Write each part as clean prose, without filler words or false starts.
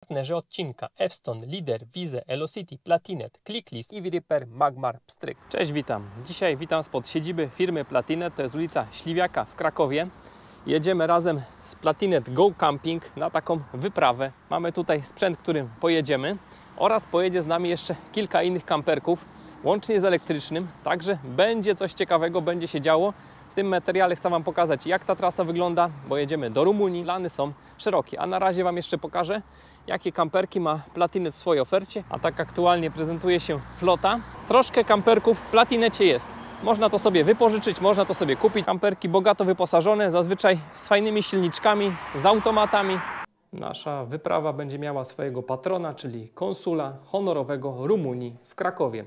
Partnerzy odcinka Evston, Lider, Wize, Elocity, Platinet, Clicklist, EV-Repair, Magmar, Pstryk. Cześć, witam. Dzisiaj witam spod siedziby firmy Platinet, to jest ulica Śliwiaka w Krakowie. Jedziemy razem z Platinet Go Camping na taką wyprawę. Mamy tutaj sprzęt, którym pojedziemy oraz pojedzie z nami jeszcze kilka innych kamperków, łącznie z elektrycznym. Także będzie coś ciekawego, będzie się działo. W tym materiale chcę Wam pokazać, jak ta trasa wygląda, bo jedziemy do Rumunii. Plany są szerokie, a na razie Wam jeszcze pokażę, jakie kamperki ma Platinet w swojej ofercie. A tak aktualnie prezentuje się flota. Troszkę kamperków w Platinecie jest. Można to sobie wypożyczyć, można to sobie kupić. Kamperki bogato wyposażone, zazwyczaj z fajnymi silniczkami, z automatami. Nasza wyprawa będzie miała swojego patrona, czyli konsula honorowego Rumunii w Krakowie.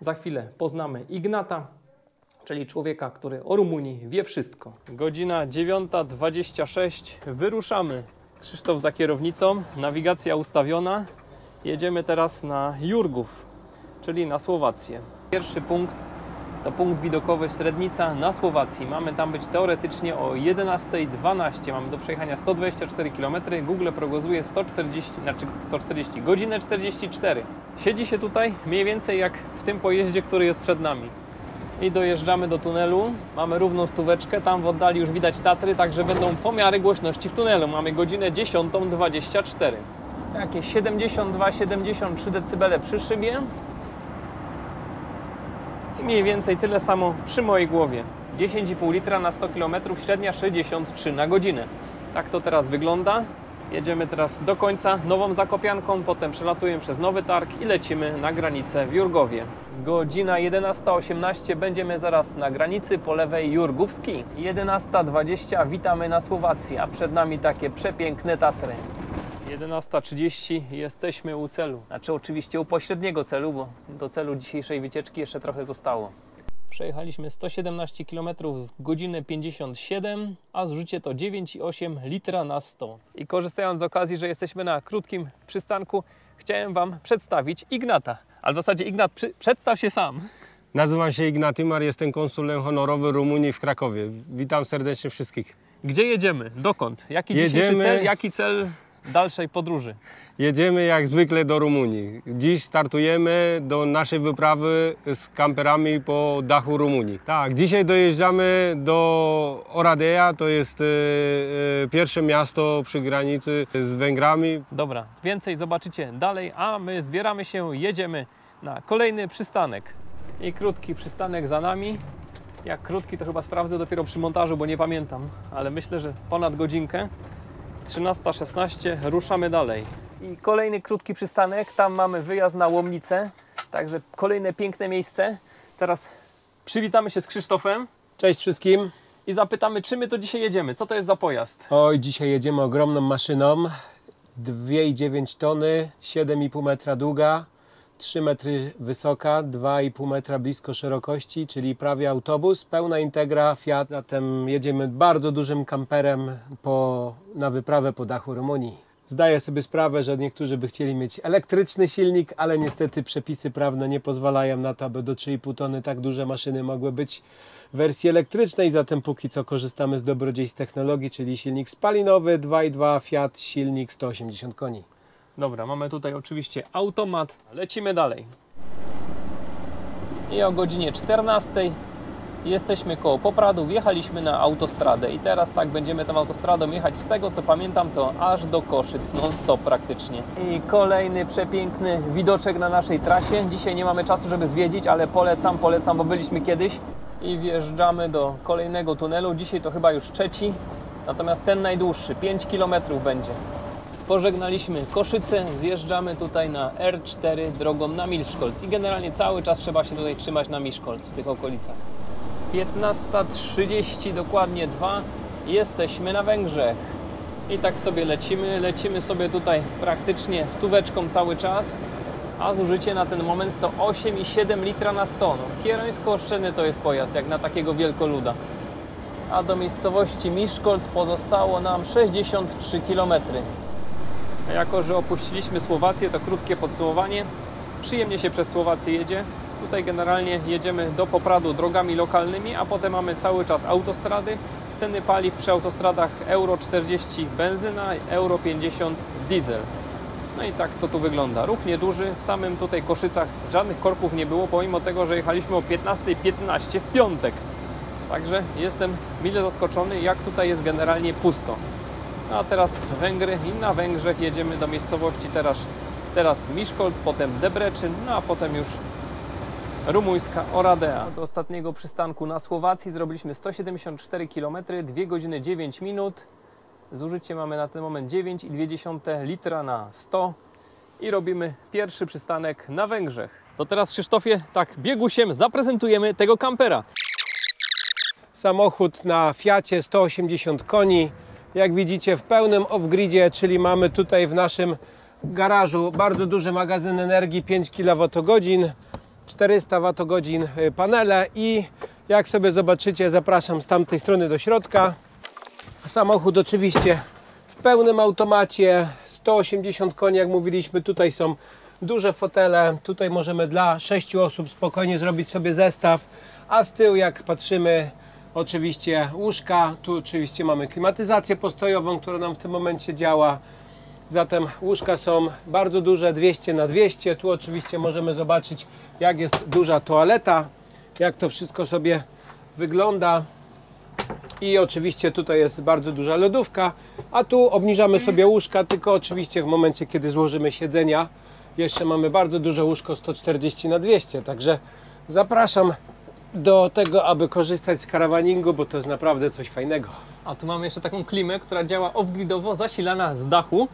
Za chwilę poznamy Ignata, czyli człowieka, który o Rumunii wie wszystko. Godzina 9:26. Wyruszamy. Krzysztof za kierownicą, nawigacja ustawiona. Jedziemy teraz na Jurgów, czyli na Słowację. Pierwszy punkt to punkt widokowy Srednica na Słowacji. Mamy tam być teoretycznie o 11:12. Mamy do przejechania 124 km. Google prognozuje 140, godzinę 44. Siedzi się tutaj mniej więcej jak w tym pojeździe, który jest przed nami. I dojeżdżamy do tunelu. Mamy równą stóweczkę. Tam w oddali już widać Tatry, także będą pomiary głośności w tunelu. Mamy godzinę 10:24. Jakieś 72-73 dB przy szybie. I mniej więcej tyle samo przy mojej głowie. 10,5 litra na 100 km, średnia 63 na godzinę. Tak to teraz wygląda. Jedziemy teraz do końca nową Zakopianką, potem przelatujemy przez Nowy Targ i lecimy na granicę w Jurgowie. Godzina 11:18, będziemy zaraz na granicy po lewej Jurgówski. 11:20, witamy na Słowacji, a przed nami takie przepiękne Tatry. 11:30, jesteśmy u celu. Znaczy oczywiście u pośredniego celu, bo do celu dzisiejszej wycieczki jeszcze trochę zostało. Przejechaliśmy 117 km, godzinę 57, a zużycie to 9,8 litra na 100. I korzystając z okazji, że jesteśmy na krótkim przystanku, chciałem Wam przedstawić Ignata. Ale w zasadzie Ignat, przedstaw się sam. Nazywam się Ignat Imar, jestem konsulem honorowym Rumunii w Krakowie. Witam serdecznie wszystkich. Gdzie jedziemy? Dokąd? Jaki dzisiejszy cel? Jaki cel dalszej podróży? Jedziemy jak zwykle do Rumunii. Dziś startujemy do naszej wyprawy z kamperami po dachu Rumunii. Tak, dzisiaj dojeżdżamy do Oradea, to jest pierwsze miasto przy granicy z Węgrami. Dobra, więcej zobaczycie dalej, a my zbieramy się, jedziemy na kolejny przystanek. I krótki przystanek za nami. Jak krótki, to chyba sprawdzę dopiero przy montażu, bo nie pamiętam, ale myślę, że ponad godzinkę. 13:16, ruszamy dalej. I kolejny krótki przystanek, tam mamy wyjazd na Łomnicę, także kolejne piękne miejsce. Teraz przywitamy się z Krzysztofem. Cześć wszystkim. I zapytamy, czy my to dzisiaj jedziemy, co to jest za pojazd? Oj, dzisiaj jedziemy ogromną maszyną, 2,9 tony, 7,5 metra długa, 3 metry wysoka, 2,5 metra blisko szerokości, czyli prawie autobus, pełna integra Fiat. Zatem jedziemy bardzo dużym kamperem na wyprawę po dachu Rumunii. Zdaję sobie sprawę, że niektórzy by chcieli mieć elektryczny silnik, ale niestety przepisy prawne nie pozwalają na to, aby do 3,5 tony tak duże maszyny mogły być w wersji elektrycznej. Zatem póki co korzystamy z dobrodziejstw technologii, czyli silnik spalinowy, 2,2 Fiat, silnik 180 koni. Dobra, mamy tutaj oczywiście automat. Lecimy dalej. I o godzinie 14 jesteśmy koło Popradu, wjechaliśmy na autostradę i teraz tak będziemy tą autostradą jechać, z tego co pamiętam, to aż do Koszyc, non stop praktycznie. I kolejny przepiękny widoczek na naszej trasie. Dzisiaj nie mamy czasu, żeby zwiedzić, ale polecam, bo byliśmy kiedyś. I wjeżdżamy do kolejnego tunelu. Dzisiaj to chyba już trzeci, natomiast ten najdłuższy, 5 km będzie. Pożegnaliśmy Koszyce, zjeżdżamy tutaj na R4 drogą na Miskolc i generalnie cały czas trzeba się tutaj trzymać na Miskolc w tych okolicach. 15:32, dokładnie 2, jesteśmy na Węgrzech. I tak sobie lecimy sobie tutaj praktycznie stóweczką cały czas, a zużycie na ten moment to 8,7 litra na 100. No, kierońsko-oszczędny to jest pojazd, jak na takiego wielkoluda. A do miejscowości Miskolc pozostało nam 63 km. Jako że opuściliśmy Słowację, to krótkie podsumowanie. Przyjemnie się przez Słowację jedzie. Tutaj generalnie jedziemy do Popradu drogami lokalnymi, a potem mamy cały czas autostrady. Ceny paliw przy autostradach euro 40 benzyna, euro 50 diesel. No i tak to tu wygląda. Ruch nieduży, w samym tutaj Koszycach żadnych korków nie było, pomimo tego, że jechaliśmy o 15:15 w piątek. Także jestem mile zaskoczony, jak tutaj jest generalnie pusto. No a teraz Węgry i na Węgrzech jedziemy do miejscowości teraz Miskolc, potem Debrecen, no a potem już rumuńska Oradea. Do ostatniego przystanku na Słowacji zrobiliśmy 174 km, 2 godziny 9 minut. Zużycie mamy na ten moment 9,2 litra na 100 i robimy pierwszy przystanek na Węgrzech. To teraz, Krzysztofie, tak biegusiem zaprezentujemy tego kampera. Samochód na Fiacie 180 koni. Jak widzicie, w pełnym off-gridzie, czyli mamy tutaj w naszym garażu bardzo duży magazyn energii, 5 kWh, 400 Wh panele i jak sobie zobaczycie, zapraszam z tamtej strony do środka. Samochód oczywiście w pełnym automacie, 180 koni, jak mówiliśmy, tutaj są duże fotele, tutaj możemy dla 6 osób spokojnie zrobić sobie zestaw, a z tyłu, jak patrzymy, oczywiście łóżka, tu oczywiście mamy klimatyzację postojową, która nam w tym momencie działa. Zatem łóżka są bardzo duże, 200 na 200. Tu oczywiście możemy zobaczyć, jak jest duża toaleta, jak to wszystko sobie wygląda. I oczywiście tutaj jest bardzo duża lodówka, a tu obniżamy sobie łóżka, tylko oczywiście w momencie, kiedy złożymy siedzenia, jeszcze mamy bardzo duże łóżko 140 na 200. Także zapraszam do tego, aby korzystać z karawaningu, bo to jest naprawdę coś fajnego. A tu mamy jeszcze taką klimę, która działa off-gridowo, zasilana z dachu,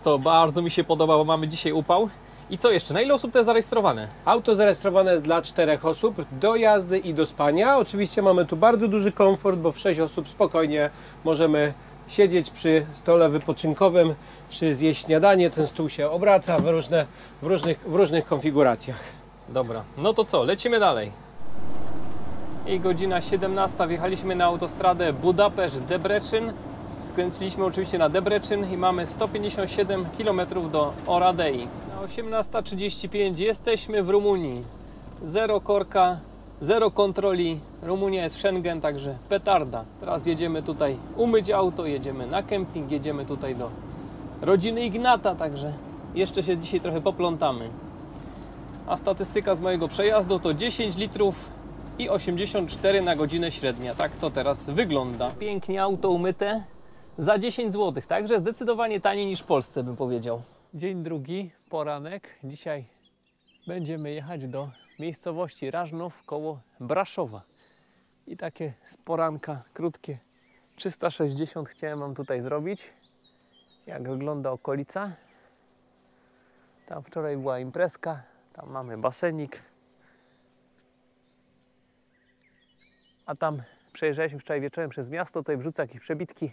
co bardzo mi się podoba, bo mamy dzisiaj upał. I co jeszcze? Na ile osób to jest zarejestrowane? Auto zarejestrowane jest dla 4 osób, do jazdy i do spania. Oczywiście mamy tu bardzo duży komfort, bo w 6 osób spokojnie możemy siedzieć przy stole wypoczynkowym, czy zjeść śniadanie. Ten stół się obraca w różnych konfiguracjach. Dobra, no to co? Lecimy dalej. I godzina 17, wjechaliśmy na autostradę Budapeszt-Debrecen. Skręciliśmy oczywiście na Debrecen i mamy 157 km do Oradei. Na 18:35 jesteśmy w Rumunii. Zero korka, zero kontroli. Rumunia jest w Schengen, także petarda. Teraz jedziemy tutaj umyć auto, jedziemy na kemping, jedziemy tutaj do rodziny Ignata, także jeszcze się dzisiaj trochę poplątamy. A statystyka z mojego przejazdu to 10 litrów i 84 na godzinę średnia. Tak to teraz wygląda. Pięknie auto umyte za 10 zł, także zdecydowanie taniej niż w Polsce, bym powiedział. Dzień drugi, poranek. Dzisiaj będziemy jechać do miejscowości Rażnów koło Braszowa. I takie z poranka krótkie 360 chciałem Wam tutaj zrobić. Jak wygląda okolica. Tam wczoraj była imprezka, tam mamy basenik. A tam przejeżdżaliśmy wczoraj wieczorem przez miasto, tutaj wrzucę jakieś przebitki.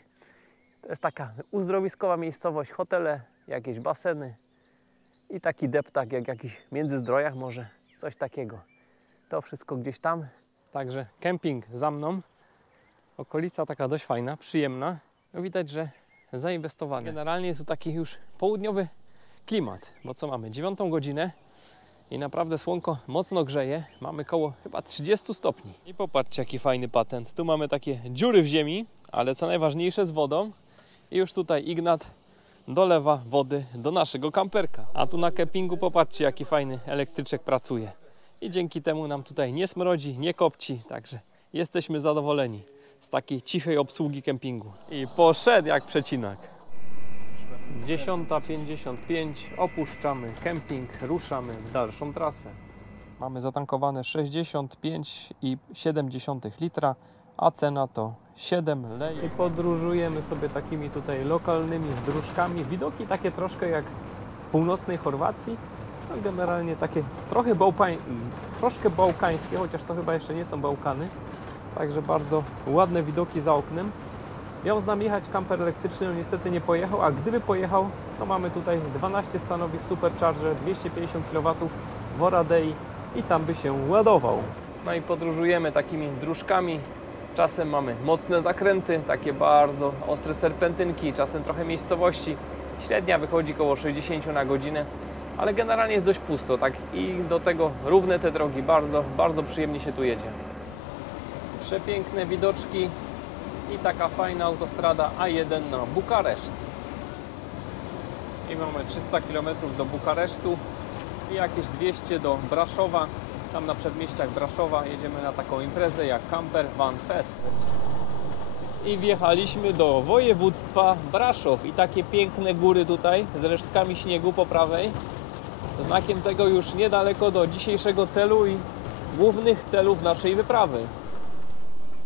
To jest taka uzdrowiskowa miejscowość, hotele, jakieś baseny i taki deptak jak jakiś Międzyzdrojach może, coś takiego. To wszystko gdzieś tam. Także kemping za mną. Okolica taka dość fajna, przyjemna. No widać, że zainwestowane. Generalnie jest tu taki już południowy klimat, bo co mamy? 9 godzinę i naprawdę słonko mocno grzeje. Mamy koło chyba 30 stopni. I popatrzcie, jaki fajny patent. Tu mamy takie dziury w ziemi, ale co najważniejsze z wodą. I już tutaj Ignat dolewa wody do naszego kamperka. A tu na kempingu popatrzcie, jaki fajny elektryczek pracuje. I dzięki temu nam tutaj nie smrodzi, nie kopci. Także jesteśmy zadowoleni z takiej cichej obsługi kempingu. I poszedł jak przecinak. 10:55, opuszczamy kemping, ruszamy w dalszą trasę. Mamy zatankowane 65,7 litra, a cena to 7 lei. I podróżujemy sobie takimi tutaj lokalnymi dróżkami. Widoki takie troszkę jak z północnej Chorwacji, no generalnie takie troszkę bałkańskie, chociaż to chyba jeszcze nie są Bałkany. Także bardzo ładne widoki za oknem. Miał z nami jechać kamper elektryczny, no niestety nie pojechał, a gdyby pojechał, to mamy tutaj 12 stanowisk Supercharger, 250 kW w Oradei i tam by się ładował. No i podróżujemy takimi dróżkami. Czasem mamy mocne zakręty, takie bardzo ostre serpentynki, czasem trochę miejscowości. Średnia wychodzi około 60 na godzinę, ale generalnie jest dość pusto, tak? I do tego równe te drogi, bardzo, bardzo przyjemnie się tu jedzie. Przepiękne widoczki i taka fajna autostrada A1 na Bukareszt. I mamy 300 km do Bukaresztu i jakieś 200 do Braszowa. Tam na przedmieściach Braszowa jedziemy na taką imprezę jak Camper Van Fest. I wjechaliśmy do województwa Braszow i takie piękne góry tutaj z resztkami śniegu po prawej. Znakiem tego już niedaleko do dzisiejszego celu i głównych celów naszej wyprawy.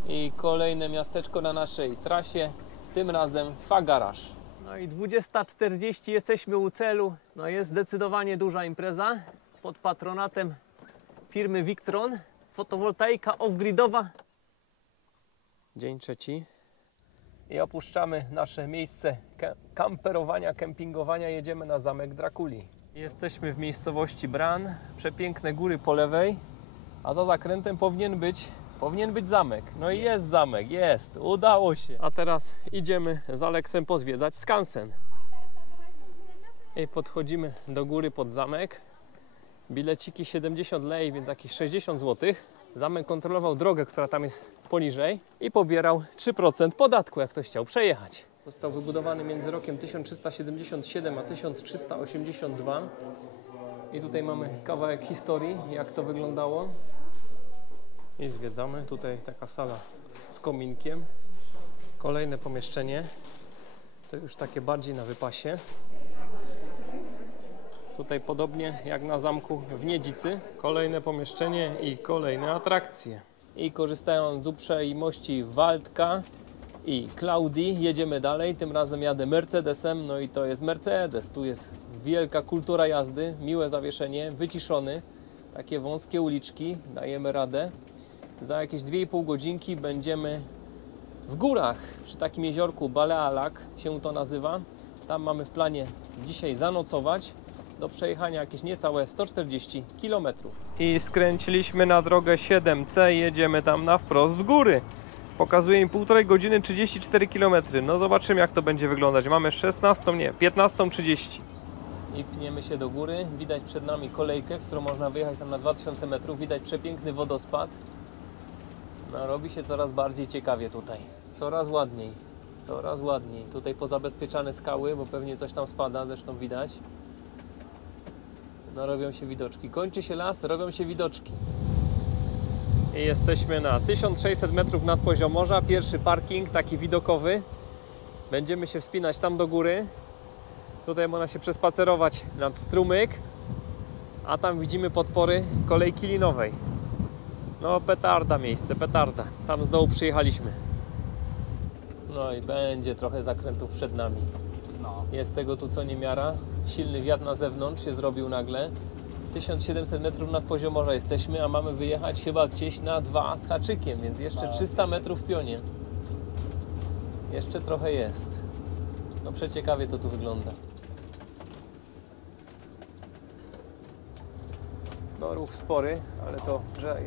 I kolejne miasteczko na naszej trasie, tym razem Fagarasz. No i 20:40 jesteśmy u celu. No jest zdecydowanie duża impreza pod patronatem firmy Victron. Fotowoltaika off-gridowa. Dzień trzeci. I opuszczamy nasze miejsce kamperowania, kempingowania. Jedziemy na zamek Drakuli. Jesteśmy w miejscowości Bran. Przepiękne góry po lewej, a za zakrętem powinien być zamek. No i jest zamek, jest, udało się. A teraz idziemy z Aleksem pozwiedzać skansen. I podchodzimy do góry pod zamek. Bileciki 70 lei, więc jakieś 60 zł. Zamek kontrolował drogę, która tam jest poniżej i pobierał 3% podatku, jak ktoś chciał przejechać. Został wybudowany między rokiem 1377 a 1382. I tutaj mamy kawałek historii, jak to wyglądało. I zwiedzamy. Tutaj taka sala z kominkiem. Kolejne pomieszczenie. To już takie bardziej na wypasie. Tutaj podobnie jak na zamku w Niedzicy. Kolejne pomieszczenie i kolejne atrakcje. I korzystając z uprzejmości Waldka i Klaudii jedziemy dalej. Tym razem jadę Mercedesem. No i to jest Mercedes. Tu jest wielka kultura jazdy. Miłe zawieszenie. Wyciszony. Takie wąskie uliczki. Dajemy radę. Za jakieś 2,5 godzinki będziemy w górach, przy takim jeziorku Balealak się to nazywa. Tam mamy w planie dzisiaj zanocować. Do przejechania jakieś niecałe 140 km. I skręciliśmy na drogę 7C, jedziemy tam na wprost w góry. Pokazuje im 1,5 godziny 34 km. No zobaczymy, jak to będzie wyglądać. Mamy 15:30. I pniemy się do góry. Widać przed nami kolejkę, którą można wyjechać tam na 2000 metrów. Widać przepiękny wodospad. No, robi się coraz bardziej ciekawie tutaj. Coraz ładniej. Coraz ładniej. Tutaj pozabezpieczane skały, bo pewnie coś tam spada, zresztą widać. No, robią się widoczki. Kończy się las, robią się widoczki. I jesteśmy na 1600 metrów nad poziom morza. Pierwszy parking, taki widokowy. Będziemy się wspinać tam do góry. Tutaj można się przespacerować nad strumyk. A tam widzimy podpory kolejki linowej. No petarda miejsce, petarda. Tam z dołu przyjechaliśmy. No i będzie trochę zakrętów przed nami. Jest tego tu co niemiara. Silny wiatr na zewnątrz się zrobił nagle. 1700 metrów nad poziom morza jesteśmy, a mamy wyjechać chyba gdzieś na 2 z haczykiem, więc jeszcze 300 metrów w pionie. Jeszcze trochę jest. No przeciekawie to tu wygląda. No ruch spory, ale to, że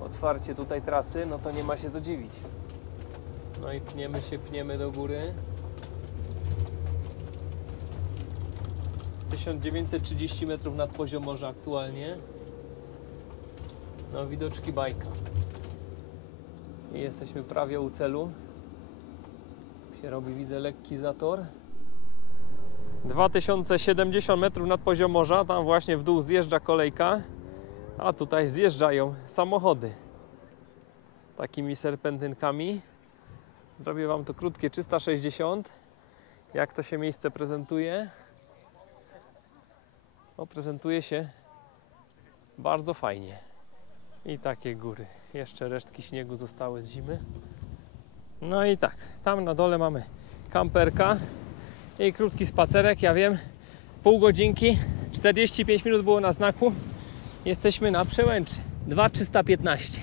otwarcie tutaj trasy, no to nie ma się co dziwić. No i pniemy do góry. 1930 metrów nad poziom morza aktualnie. No widoczki bajka. I jesteśmy prawie u celu. Się robi, widzę, lekki zator. 2070 metrów nad poziom morza, tam właśnie w dół zjeżdża kolejka, a tutaj zjeżdżają samochody takimi serpentynkami. Zrobię Wam to krótkie 360. Jak to się miejsce prezentuje? No, prezentuje się bardzo fajnie. I takie góry. Jeszcze resztki śniegu zostały z zimy. No i tak, tam na dole mamy kamperka i krótki spacerek, ja wiem, pół godzinki, 45 minut było na znaku. Jesteśmy na Przełęczy, 2315.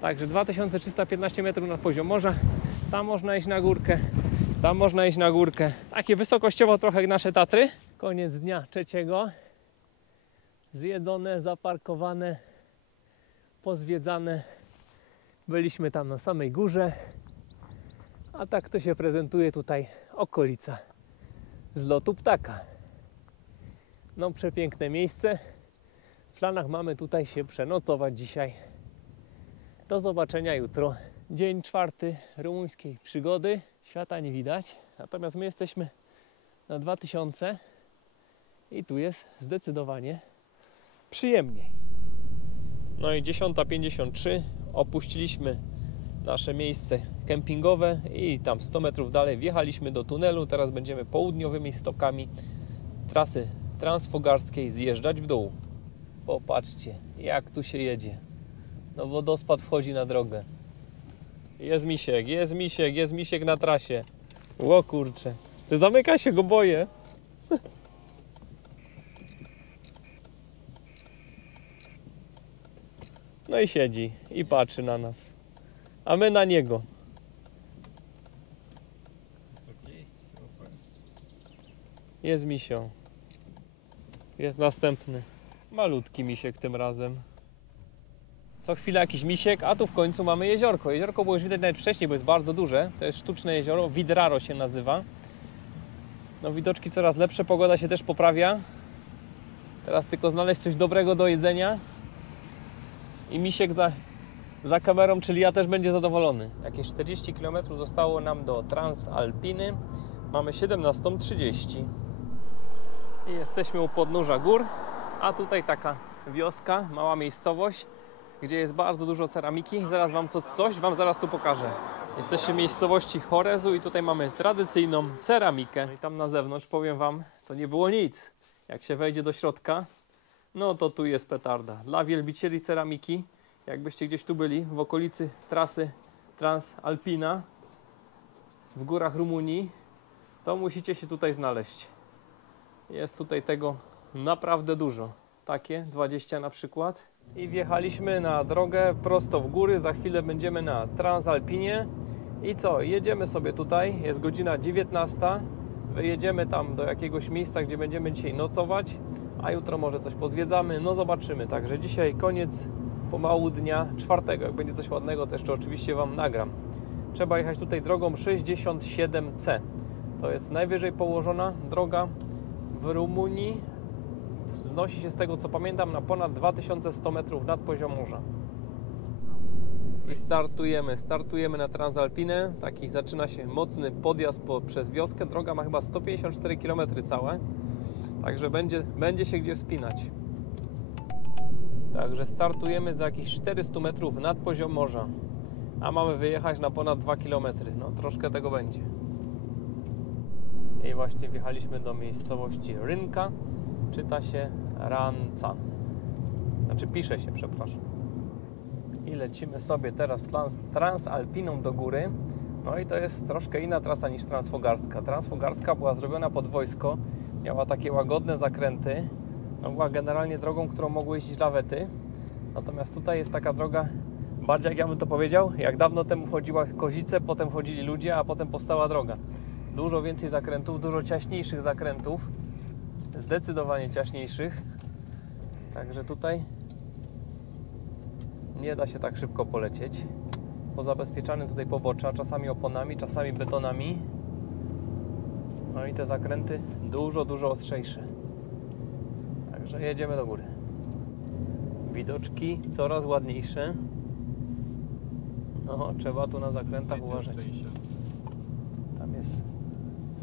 Także 2315 metrów nad poziom morza. Tam można iść na górkę, tam można iść na górkę. Takie wysokościowo trochę jak nasze Tatry. Koniec dnia trzeciego. Zjedzone, zaparkowane, pozwiedzane. Byliśmy tam na samej górze. A tak to się prezentuje tutaj okolica z lotu ptaka. No przepiękne miejsce. W planach mamy tutaj się przenocować dzisiaj. Do zobaczenia jutro. Dzień czwarty rumuńskiej przygody. Świata nie widać. Natomiast my jesteśmy na 2000 i tu jest zdecydowanie przyjemniej. No i 10:53 opuściliśmy nasze miejsce kempingowe i tam 100 metrów dalej wjechaliśmy do tunelu. Teraz będziemy południowymi stokami trasy transfogarskiej zjeżdżać w dół. Popatrzcie, jak tu się jedzie. No wodospad wchodzi na drogę. Jest misiek, jest misiek, jest misiek na trasie. O kurcze, zamyka się, go boję. No i siedzi i patrzy na nas, a my na niego. Jest misio. Jest następny. Malutki misiek tym razem. Co chwilę jakiś misiek, a tu w końcu mamy jeziorko. Jeziorko było już widać nawet wcześniej, bo jest bardzo duże. To jest sztuczne jezioro, Vidraro się nazywa. No widoczki coraz lepsze, pogoda się też poprawia. Teraz tylko znaleźć coś dobrego do jedzenia. I misiek za kamerą, czyli ja też będzie zadowolony. Jakieś 40 km zostało nam do Transalpiny. Mamy 17:30. I jesteśmy u podnóża gór. A tutaj taka wioska, mała miejscowość, gdzie jest bardzo dużo ceramiki. Zaraz wam coś wam zaraz tu pokażę. Jesteśmy w miejscowości Chorezu i tutaj mamy tradycyjną ceramikę. No i tam na zewnątrz, powiem wam, to nie było nic. Jak się wejdzie do środka, no to tu jest petarda. Dla wielbicieli ceramiki, jakbyście gdzieś tu byli, w okolicy trasy Transalpina, w górach Rumunii, to musicie się tutaj znaleźć. Jest tutaj tego naprawdę dużo. Takie 20 na przykład. I wjechaliśmy na drogę prosto w góry. Za chwilę będziemy na Transalpinie. I co? Jedziemy sobie tutaj. Jest godzina 19. Wyjedziemy tam do jakiegoś miejsca, gdzie będziemy dzisiaj nocować. A jutro może coś pozwiedzamy. No zobaczymy. Także dzisiaj koniec pomału dnia czwartego. Jak będzie coś ładnego, to jeszcze oczywiście wam nagram. Trzeba jechać tutaj drogą 67C. To jest najwyżej położona droga w Rumunii. Wznosi się z tego, co pamiętam, na ponad 2100 metrów nad poziom morza. I startujemy na Transalpinę. Taki zaczyna się mocny podjazd przez wioskę. Droga ma chyba 154 km całe. Także będzie się gdzie wspinać. Także startujemy za jakieś 400 metrów nad poziom morza. A mamy wyjechać na ponad 2 km. No troszkę tego będzie. I właśnie wjechaliśmy do miejscowości Rynka. Czyta się Ranca. Znaczy pisze się, przepraszam. I lecimy sobie teraz Transalpiną do góry. No i to jest troszkę inna trasa niż transfogarska. Transfogarska była zrobiona pod wojsko. Miała takie łagodne zakręty. No, była generalnie drogą, którą mogły jeździć lawety. Natomiast tutaj jest taka droga, bardziej jak ja bym to powiedział, jak dawno temu chodziła kozice, potem chodzili ludzie, a potem powstała droga. Dużo więcej zakrętów, dużo ciaśniejszych zakrętów. Zdecydowanie ciaśniejszych. Także tutaj nie da się tak szybko polecieć. Pozabezpieczane tutaj pobocza, czasami oponami, czasami betonami. No i te zakręty dużo ostrzejsze. Także jedziemy do góry. Widoczki coraz ładniejsze. No, trzeba tu na zakrętach uważać. Tam jest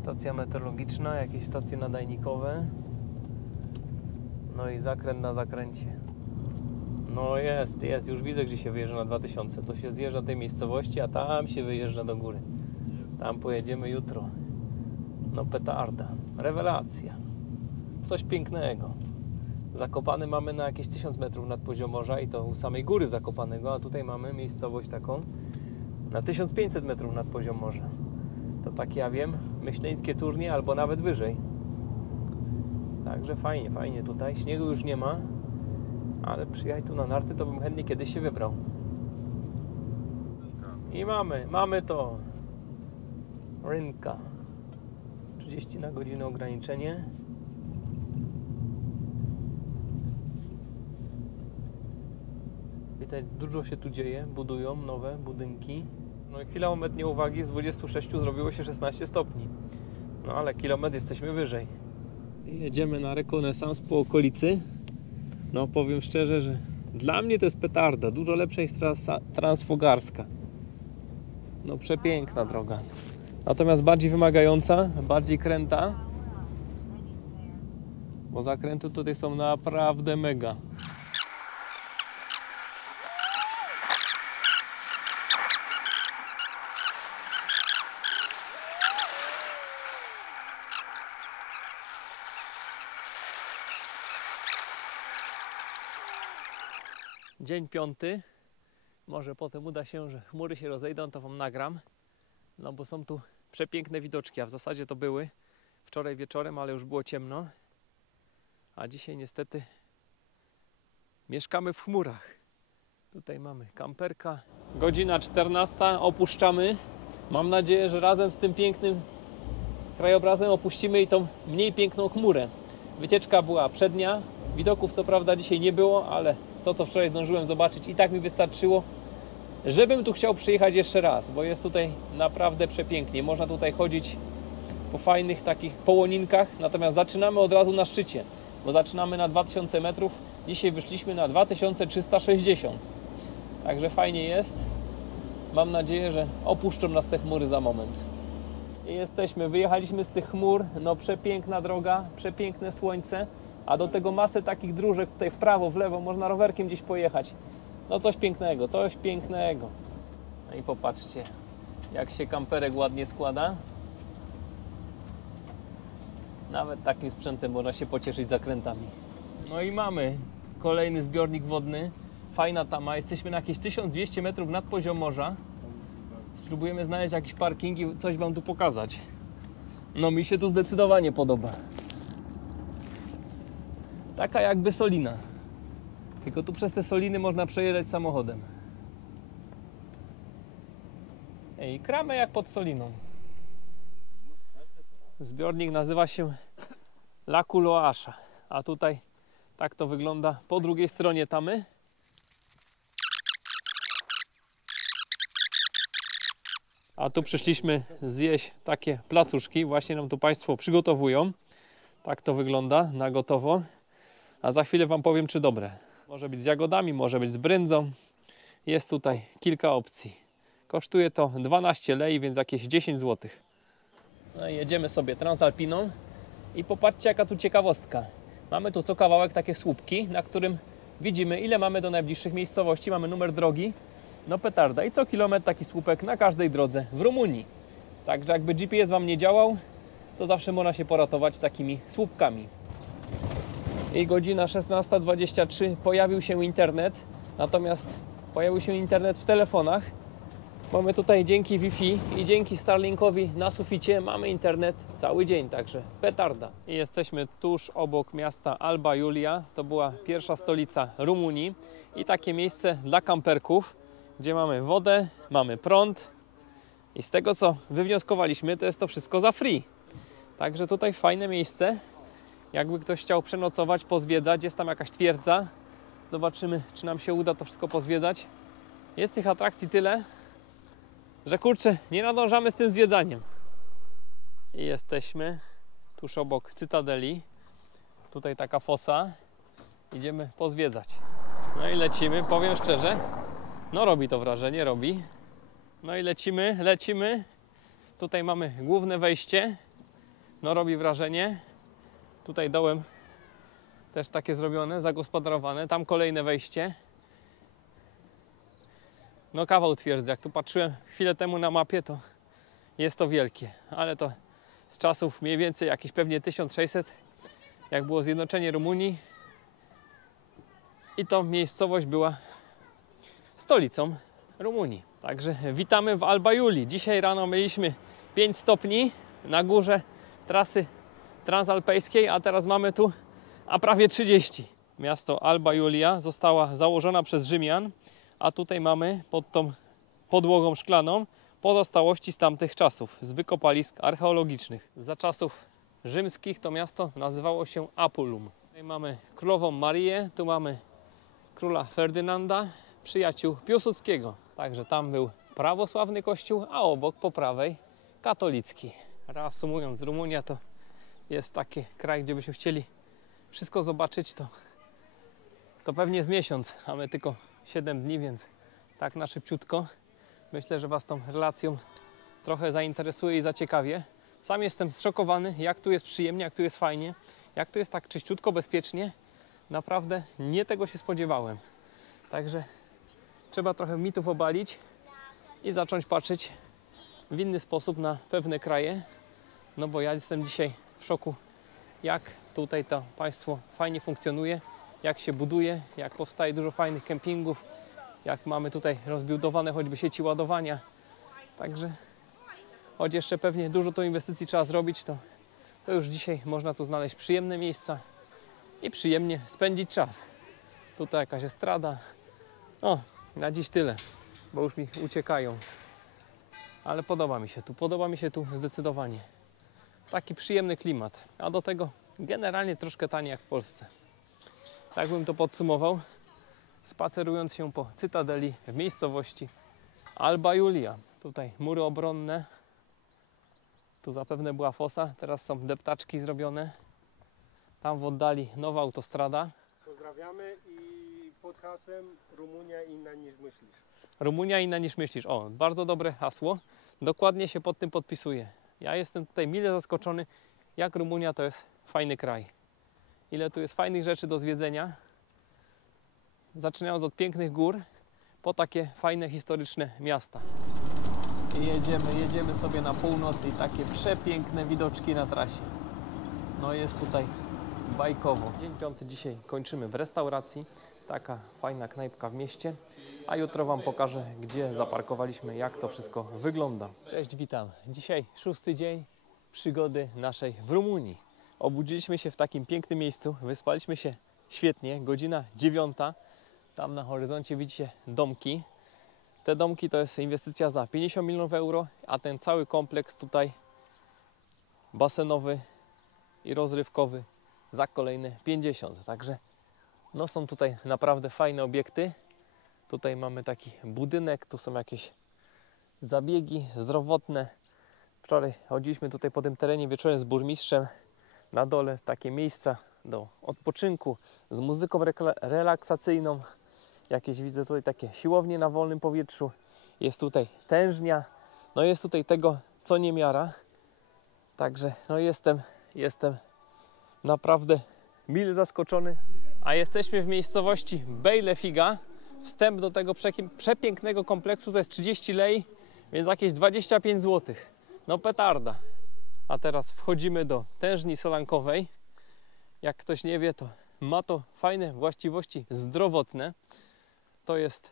stacja meteorologiczna, jakieś stacje nadajnikowe. No i zakręt na zakręcie. No jest, już widzę, gdzie się wyjeżdża na 2000. To się zjeżdża do tej miejscowości, a tam się wyjeżdża do góry. Tam pojedziemy jutro. No petarda, rewelacja. Coś pięknego. Zakopane mamy na jakieś 1000 metrów nad poziom morza i to u samej góry Zakopanego, a tutaj mamy miejscowość taką na 1500 metrów nad poziom morza. To tak ja wiem, myśleńskie turnie albo nawet wyżej. Także fajnie tutaj. Śniegu już nie ma, ale przyjechać tu na narty to bym chętnie kiedyś się wybrał. I mamy to. Rynka. 30 na godzinę ograniczenie. Widać, dużo się tu dzieje, budują nowe budynki. No i chwila moment nieuwagi, z 26 zrobiło się 16 stopni. No ale kilometr jesteśmy wyżej. Jedziemy na rekonesans po okolicy. No powiem szczerze, że dla mnie to jest petarda. Dużo lepsza niż transfogarska. No przepiękna droga. Natomiast bardziej wymagająca, bardziej kręta. bo zakręty tutaj są naprawdę mega. Dzień 5. Może potem uda się, że chmury się rozejdą, to wam nagram. No bo są tu przepiękne widoczki, a w zasadzie to były wczoraj wieczorem, ale już było ciemno. A dzisiaj niestety mieszkamy w chmurach. Tutaj mamy kamperka. Godzina 14, opuszczamy. Mam nadzieję, że razem z tym pięknym krajobrazem opuścimy i tą mniej piękną chmurę. Wycieczka była przednia. Widoków co prawda dzisiaj nie było, ale to co wczoraj zdążyłem zobaczyć i tak mi wystarczyło, żebym tu chciał przyjechać jeszcze raz, bo jest tutaj naprawdę przepięknie. Można tutaj chodzić po fajnych takich połoninkach, natomiast zaczynamy od razu na szczycie, bo zaczynamy na 2000 metrów, dzisiaj wyszliśmy na 2360. Także fajnie jest. Mam nadzieję, że opuszczą nas te chmury za moment. I jesteśmy, wyjechaliśmy z tych chmur, no przepiękna droga, przepiękne słońce, a do tego masę takich dróżek tutaj w prawo, w lewo, można rowerkiem gdzieś pojechać. No coś pięknego, coś pięknego. No i popatrzcie, jak się kamperek ładnie składa. Nawet takim sprzętem można się pocieszyć zakrętami. No i mamy kolejny zbiornik wodny. Fajna tama, jesteśmy na jakieś 1200 metrów nad poziom morza. Spróbujemy znaleźć jakiś parking i coś wam tu pokazać. No mi się tu zdecydowanie podoba. Taka jakby Solina. Tylko tu przez te Soliny można przejeżdżać samochodem. Ej, kramę jak pod Soliną. Zbiornik nazywa się Laku Loasza. A tutaj tak to wygląda po drugiej stronie tamy. A tu przyszliśmy zjeść takie placuszki. Właśnie nam tu Państwo przygotowują. Tak to wygląda na gotowo. A za chwilę Wam powiem, czy dobre. Może być z jagodami, może być z brędzą. Jest tutaj kilka opcji. Kosztuje to 12 lei, więc jakieś 10 zł. No i jedziemy sobie Transalpiną i popatrzcie, jaka tu ciekawostka. Mamy tu co kawałek takie słupki, na którym widzimy, ile mamy do najbliższych miejscowości. Mamy numer drogi, no petarda. I co kilometr taki słupek na każdej drodze w Rumunii. Także jakby GPS Wam nie działał, to zawsze można się poratować takimi słupkami. I godzina 16:23 pojawił się internet, natomiast pojawił się internet w telefonach. Mamy tutaj dzięki Wi-Fi i dzięki Starlinkowi na suficie mamy internet cały dzień, także petarda. I jesteśmy tuż obok miasta Alba Iulia, to była pierwsza stolica Rumunii i takie miejsce dla kamperków, gdzie mamy wodę, mamy prąd i z tego co wywnioskowaliśmy, to jest to wszystko za free. Także tutaj fajne miejsce. Jakby ktoś chciał przenocować, pozwiedzać, jest tam jakaś twierdza. Zobaczymy, czy nam się uda to wszystko pozwiedzać. Jest tych atrakcji tyle, że kurczę, nie nadążamy z tym zwiedzaniem. I jesteśmy tuż obok Cytadeli. Tutaj taka fosa. Idziemy pozwiedzać. No i lecimy, powiem szczerze. No robi to wrażenie, robi. No i lecimy. Tutaj mamy główne wejście. No robi wrażenie. Tutaj dołem też takie zrobione, zagospodarowane. Tam kolejne wejście. No kawał twierdzy. Jak tu patrzyłem chwilę temu na mapie, to jest to wielkie. Ale to z czasów mniej więcej jakieś pewnie 1600, jak było zjednoczenie Rumunii. I to miejscowość była stolicą Rumunii. Także witamy w Alba Iuli. Dzisiaj rano mieliśmy 5 stopni na górze trasy transalpejskiej, a teraz mamy tu prawie 30. Miasto Alba Iulia została założona przez Rzymian, a tutaj mamy pod tą podłogą szklaną pozostałości z tamtych czasów, z wykopalisk archeologicznych. Za czasów rzymskich to miasto nazywało się Apulum. Tutaj mamy królową Marię, tu mamy króla Ferdynanda, przyjaciół Piłsudskiego. Także tam był prawosławny kościół, a obok po prawej katolicki. Reasumując, Rumunia to jest taki kraj, gdzie byśmy chcieli wszystko zobaczyć, to pewnie z miesiąc, a my tylko 7 dni, więc tak na szybciutko. Myślę, że Was tą relacją trochę zainteresuje i zaciekawię. Sam jestem zszokowany, jak tu jest przyjemnie, jak tu jest fajnie. Jak to jest tak czyściutko, bezpiecznie, naprawdę nie tego się spodziewałem. Także trzeba trochę mitów obalić i zacząć patrzeć w inny sposób na pewne kraje. No bo ja jestem dzisiaj w szoku, jak tutaj to państwo fajnie funkcjonuje, jak się buduje, jak powstaje dużo fajnych kempingów, jak mamy tutaj rozbudowane choćby sieci ładowania. Także choć jeszcze pewnie dużo tu inwestycji trzeba zrobić, to już dzisiaj można tu znaleźć przyjemne miejsca i przyjemnie spędzić czas. Tutaj jakaś estrada. O, na dziś tyle, bo już mi uciekają. Ale podoba mi się tu zdecydowanie. Taki przyjemny klimat, a do tego generalnie troszkę taniej jak w Polsce. Tak bym to podsumował, spacerując się po Cytadeli w miejscowości Alba Iulia. Tutaj mury obronne, tu zapewne była fosa, teraz są deptaczki zrobione. Tam w oddali nowa autostrada. Pozdrawiamy i pod hasłem Rumunia inna niż myślisz. Rumunia inna niż myślisz. O, bardzo dobre hasło. Dokładnie się pod tym podpisuję. Ja jestem tutaj mile zaskoczony, jak Rumunia to jest fajny kraj. Ile tu jest fajnych rzeczy do zwiedzenia. Zaczynając od pięknych gór, po takie fajne, historyczne miasta. I jedziemy sobie na północ i takie przepiękne widoczki na trasie. No jest tutaj bajkowo. Dzień piąty dzisiaj kończymy w restauracji. Taka fajna knajpka w mieście. A jutro Wam pokażę, gdzie zaparkowaliśmy, jak to wszystko wygląda. Cześć, witam. Dzisiaj 6. dzień przygody naszej w Rumunii. Obudziliśmy się w takim pięknym miejscu, wyspaliśmy się świetnie, godzina 9. Tam na horyzoncie widzicie domki. Te domki to jest inwestycja za 50 milionów euro, a ten cały kompleks tutaj basenowy i rozrywkowy za kolejne 50. Także no są tutaj naprawdę fajne obiekty. Tutaj mamy taki budynek, tu są jakieś zabiegi zdrowotne. Wczoraj chodziliśmy tutaj po tym terenie wieczorem z burmistrzem. Na dole takie miejsca do odpoczynku z muzyką relaksacyjną. Jakieś widzę tutaj takie siłownie na wolnym powietrzu. Jest tutaj tężnia. No jest tutaj tego co niemiara. Także no jestem naprawdę mile zaskoczony. A jesteśmy w miejscowości Bejlefiga. Wstęp do tego przepięknego kompleksu to jest 30 lei, więc jakieś 25 zł. No petarda. A teraz wchodzimy do tężni solankowej. Jak ktoś nie wie, to ma to fajne właściwości zdrowotne. To jest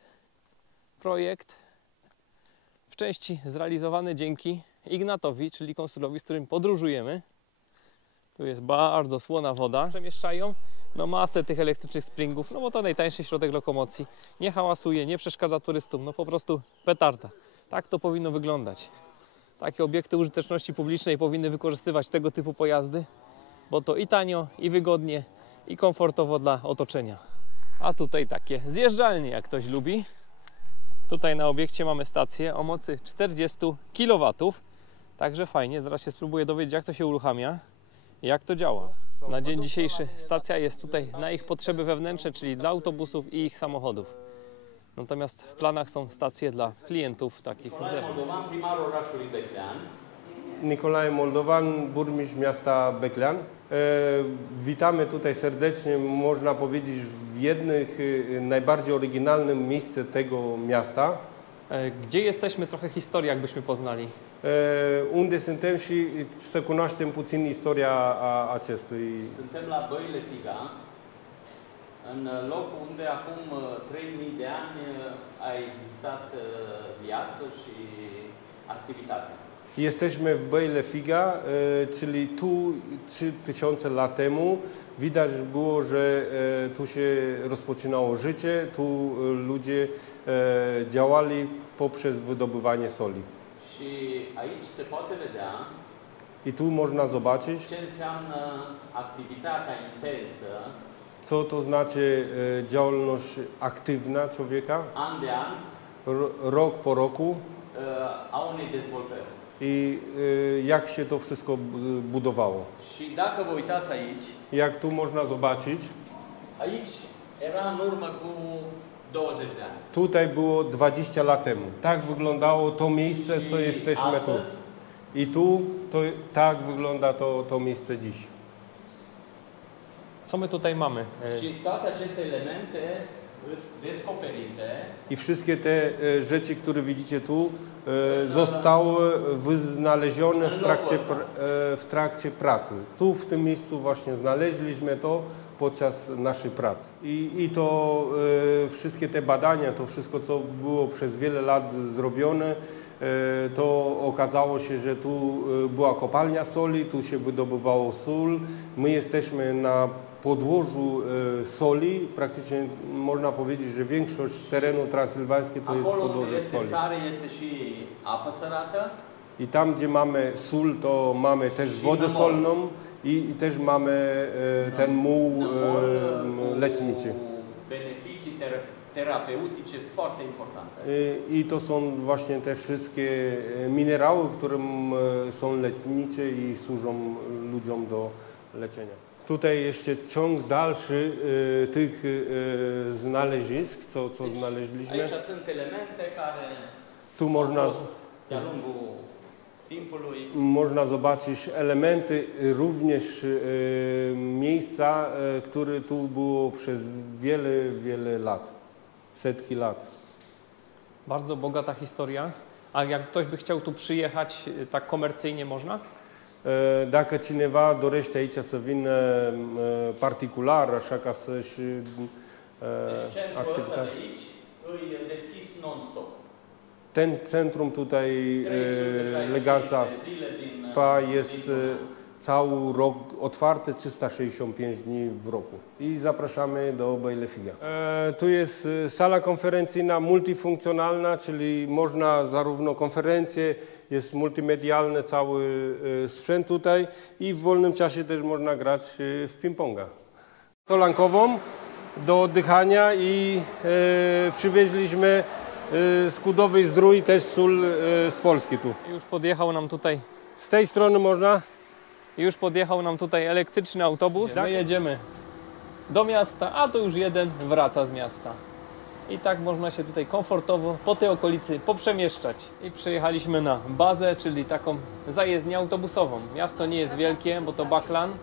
projekt w części zrealizowany dzięki Ignatowi, czyli konsulowi, z którym podróżujemy. Tu jest bardzo słona woda. Przemieszczają no masę tych elektrycznych springów, no bo to najtańszy środek lokomocji. Nie hałasuje, nie przeszkadza turystom, no po prostu petarda. Tak to powinno wyglądać. Takie obiekty użyteczności publicznej powinny wykorzystywać tego typu pojazdy, bo to i tanio, i wygodnie, i komfortowo dla otoczenia. A tutaj takie zjeżdżalnie, jak ktoś lubi. Tutaj na obiekcie mamy stację o mocy 40 kW. Także fajnie, zaraz się spróbuję dowiedzieć, jak to się uruchamia i jak to działa. Na dzień dzisiejszy stacja jest tutaj na ich potrzeby wewnętrzne, czyli dla autobusów i ich samochodów. Natomiast w planach są stacje dla klientów takich z zewnątrz. Nicolae Moldovan, burmistrz miasta Beclean. Witamy tutaj serdecznie, można powiedzieć, w jednych najbardziej oryginalnym miejscu tego miasta. Gdzie jesteśmy? Trochę historii jakbyśmy poznali. Unde suntem și să cunoaștem puțin istoria acestui. Suntem la Băile-Figa, în locul unde acum 3000 de ani a existat viață și activitate. Jesteśmy w Băile-Figa, czyli tu 3000 lat temu widać było, że tu się rozpoczynało życie, tu ludzie działali poprzez wydobywanie soli. Și aici se poate vedea I tu można zobaczyć, ce înseamnă activitatea intensă, co to znaczy działalność aktywna człowieka, an de an, rok po roku a unei dezvoltări. i jak się to wszystko budowało. Și dacă vă uitați aici, Jak tu można zobaczyć, aici era în urmă cu 20 de ani. tutaj było 20 lat temu. Tak wyglądało to miejsce, co jesteśmy tu. Astăzi, I tu tak wygląda to miejsce dziś. Co my tutaj mamy? Și toate aceste elemente sunt descoperite. I wszystkie te rzeczy, które widzicie tu, zostały wynalezione w trakcie pracy. Tu w tym miejscu właśnie znaleźliśmy to podczas naszej pracy. I to wszystkie te badania, to wszystko, co było przez wiele lat zrobione, to okazało się, że tu była kopalnia soli, tu się wydobywało sól. My jesteśmy na podłożu soli, praktycznie można powiedzieć, że większość terenu transylwańskiego to jest Acolo unde podłoże este soli. sare este și apă sărată. I tam, gdzie mamy sól, to mamy też wodę solną i też mamy ten muł leczniczy. Beneficii terapeutice foarte importante. I to są właśnie te wszystkie minerały, które są lecznicze i służą ludziom do leczenia. Tutaj jeszcze ciąg dalszy tych znalezisk, co znaleźliśmy. Aici sunt elemente care Tu można, de-a lungul timpului można zobaczyć elementy, również miejsca, które tu było przez wiele lat, setki lat. Bardzo bogata historia. A jak ktoś by chciał tu przyjechać, tak komercyjnie można? Dacă cineva dorește aici să vină particular, așa ca să-și centrul ăsta de activitatea. aici îi deschis non-stop. Ten centrum tutaj Leganza Zile din Spa jest cały rok otwarty, 365 dni w roku. I zapraszamy do Bejlefiga. Tu jest sala konferencyjna multifunkcjonalna, czyli można zarówno konferencje, jest multimedialny cały sprzęt tutaj i w wolnym czasie też można grać w ping-ponga. Solankową do oddychania i przywieźliśmy z Kudowej Zdrój też sól z Polski tu. Już podjechał nam tutaj, Z tej strony można. elektryczny autobus. My jedziemy do miasta, a to już jeden wraca z miasta. I tak można się tutaj komfortowo po tej okolicy poprzemieszczać. I przyjechaliśmy na bazę, czyli taką zajezdnię autobusową. Miasto nie jest wielkie, bo to Baklan.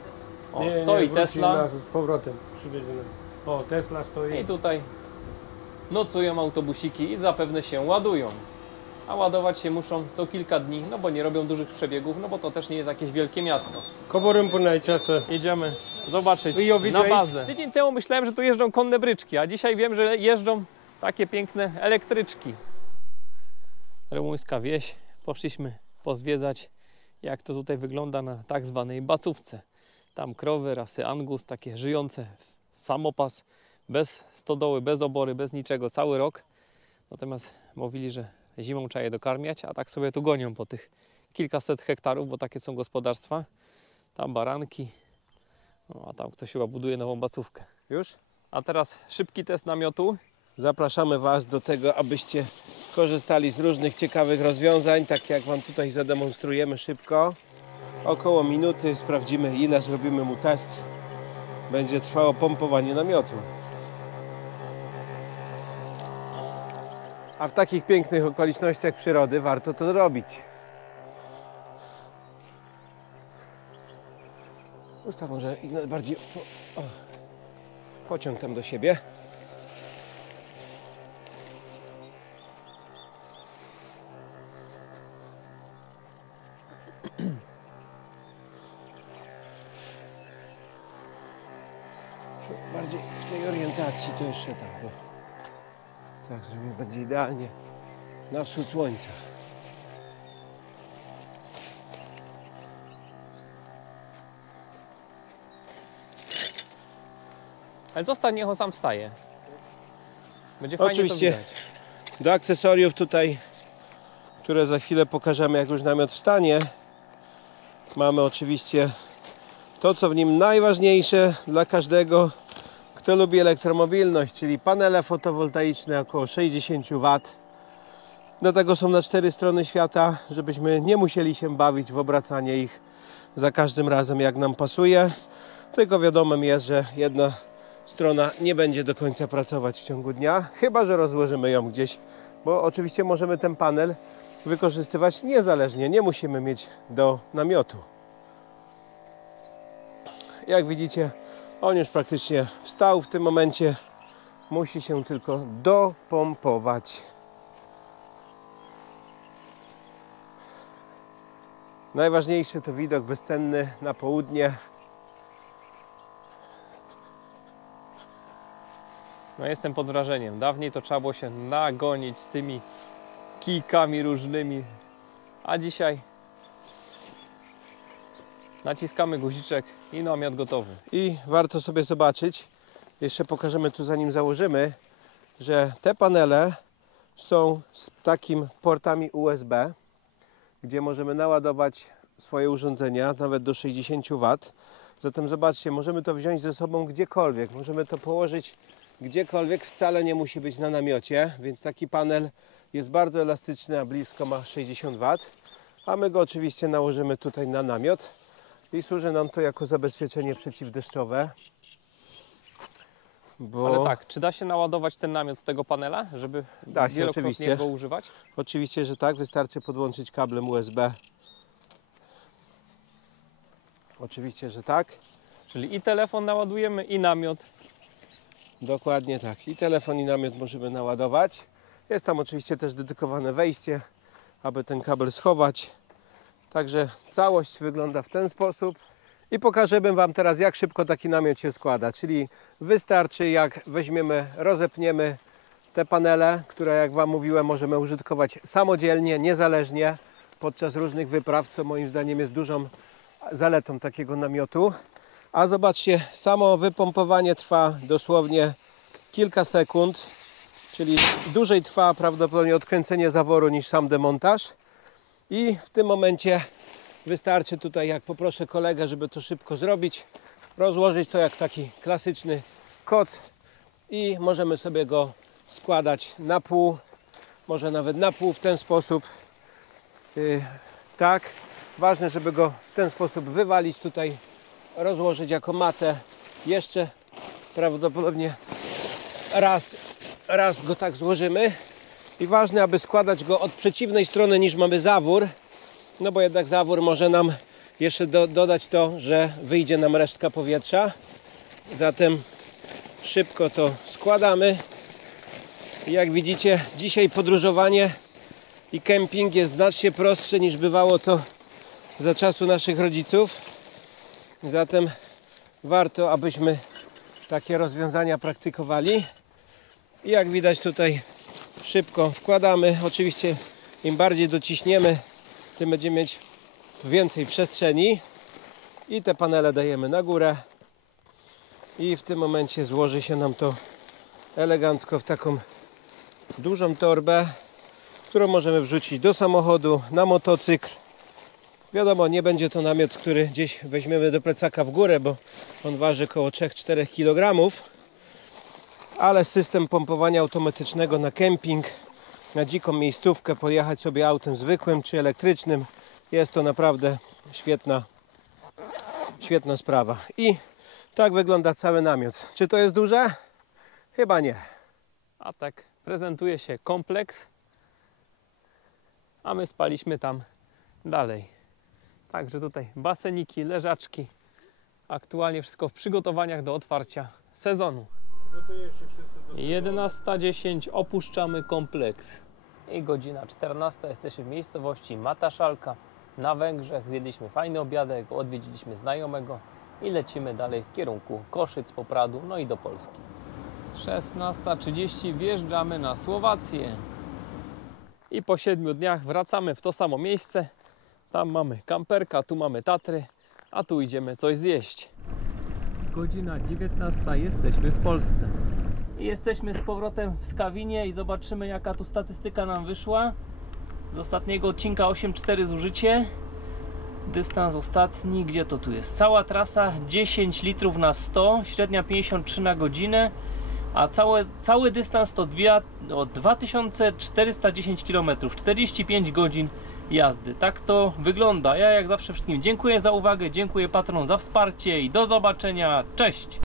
O, stoi Tesla. Z powrotem przywieziony. O, Tesla stoi. I tutaj nocują autobusiki i zapewne się ładują. A ładować się muszą co kilka dni, no bo nie robią dużych przebiegów, no bo to też nie jest jakieś wielkie miasto. Coborâm până aici să... Jedziemy zobaczyć I o widzę na bazę. Tydzień temu myślałem, że tu jeżdżą konne bryczki, a dzisiaj wiem, że jeżdżą takie piękne elektryczki. Rumuńska wieś. Poszliśmy pozwiedzać, jak to tutaj wygląda na tak zwanej bacówce. Tam krowy rasy Angus, takie żyjące w samopas, bez stodoły, bez obory, bez niczego, cały rok. Natomiast mówili, że zimą trzeba je dokarmiać, a tak sobie tu gonią po tych kilkaset hektarów, bo takie są gospodarstwa. Tam baranki, no, a tam ktoś chyba buduje nową bacówkę. Już? A teraz szybki test namiotu. Zapraszamy Was do tego, abyście korzystali z różnych ciekawych rozwiązań, tak jak Wam tutaj zademonstrujemy szybko. Około minuty sprawdzimy, ile zrobimy mu test. Będzie trwało pompowanie namiotu. A w takich pięknych okolicznościach przyrody warto to robić. Ustaw może bardziej pociąg tam do siebie. Bardziej w tej orientacji to jeszcze tak, bo tak, żeby będzie idealnie na wschód słońca. Ale zostań, niech on sam wstaje. Będzie fajnie Oczywiście to widać. do akcesoriów tutaj, które za chwilę pokażemy, jak już namiot wstanie, mamy oczywiście to, co w nim najważniejsze dla każdego, kto lubi elektromobilność, czyli panele fotowoltaiczne około 60 W. Dlatego są na 4 strony świata, żebyśmy nie musieli się bawić w obracanie ich za każdym razem, jak nam pasuje. Tylko wiadomym jest, że jedna strona nie będzie do końca pracować w ciągu dnia, chyba że rozłożymy ją gdzieś, bo oczywiście możemy ten panel wykorzystywać niezależnie, nie musimy mieć do namiotu. Jak widzicie, On już praktycznie wstał w tym momencie. Musi się tylko dopompować. Najważniejszy to widok bezcenny na południe. No jestem pod wrażeniem. Dawniej to trzeba było się nagonić z tymi kijkami różnymi, a dzisiaj naciskamy guziczek i namiot gotowy. I warto sobie zobaczyć, jeszcze pokażemy tu zanim założymy, że te panele są z takim portami USB, gdzie możemy naładować swoje urządzenia nawet do 60 W. Zatem zobaczcie, możemy to wziąć ze sobą gdziekolwiek, możemy to położyć gdziekolwiek, wcale nie musi być na namiocie, więc taki panel jest bardzo elastyczny, a blisko ma 60 W, a my go oczywiście nałożymy tutaj na namiot i służy nam to jako zabezpieczenie przeciwdeszczowe. Ale tak, czy da się naładować ten namiot z tego panela, żeby da się, wielokrotnie oczywiście go używać? Oczywiście, że tak, wystarczy podłączyć kablem USB. Oczywiście, że tak. Czyli i telefon naładujemy, i namiot. Dokładnie tak. I telefon, i namiot możemy naładować. Jest tam oczywiście też dedykowane wejście, aby ten kabel schować. Także całość wygląda w ten sposób. I pokażę Wam teraz, jak szybko taki namiot się składa. Czyli wystarczy, jak weźmiemy, rozepniemy te panele, które, jak Wam mówiłem, możemy użytkować samodzielnie, niezależnie podczas różnych wypraw, co moim zdaniem jest dużą zaletą takiego namiotu. A zobaczcie, samo wypompowanie trwa dosłownie kilka sekund, czyli dłużej trwa prawdopodobnie odkręcenie zaworu niż sam demontaż. I w tym momencie wystarczy tutaj, jak poproszę kolegę, żeby to szybko zrobić, rozłożyć to jak taki klasyczny koc i możemy sobie go składać na pół, może nawet na pół w ten sposób. Tak, ważne, żeby go w ten sposób wywalić tutaj, rozłożyć jako matę. Jeszcze prawdopodobnie raz go tak złożymy. I ważne, aby składać go od przeciwnej strony niż mamy zawór, no bo jednak zawór może nam jeszcze dodać to, że wyjdzie nam resztka powietrza. Zatem szybko to składamy. I jak widzicie, dzisiaj podróżowanie i kemping jest znacznie prostsze niż bywało to za czasu naszych rodziców. Zatem warto, abyśmy takie rozwiązania praktykowali. I jak widać tutaj szybko wkładamy. Oczywiście im bardziej dociśniemy, tym będziemy mieć więcej przestrzeni. I te panele dajemy na górę. I w tym momencie złoży się nam to elegancko w taką dużą torbę, którą możemy wrzucić do samochodu, na motocykl. Wiadomo, nie będzie to namiot, który gdzieś weźmiemy do plecaka w górę, bo on waży około 3-4 kg. Ale system pompowania automatycznego na kemping, na dziką miejscówkę, pojechać sobie autem zwykłym czy elektrycznym, jest to naprawdę świetna sprawa. I tak wygląda cały namiot. Czy to jest duże? Chyba nie. A tak prezentuje się kompleks, a my spaliśmy tam dalej. Także tutaj baseniki, leżaczki. Aktualnie wszystko w przygotowaniach do otwarcia sezonu. 11:10 opuszczamy kompleks i godzina 14. Jesteśmy w miejscowości Mataszalka na Węgrzech. Zjedliśmy fajny obiadek, odwiedziliśmy znajomego i lecimy dalej w kierunku Koszyc, Popradu, no i do Polski. 16:30 wjeżdżamy na Słowację i po 7 dniach wracamy w to samo miejsce. Tam mamy kamperka, tu mamy Tatry, a tu idziemy coś zjeść. Godzina 19, jesteśmy w Polsce. I jesteśmy z powrotem w Skawinie i zobaczymy, jaka tu statystyka nam wyszła. Z ostatniego odcinka 8,4 zużycie. Dystans ostatni, gdzie to tu jest? Cała trasa 10 litrów na 100, średnia 53 na godzinę, a cały dystans to 2410 km, 45 godzin jazdy. Tak to wygląda. Ja jak zawsze wszystkim dziękuję za uwagę, dziękuję patronom za wsparcie i do zobaczenia. Cześć!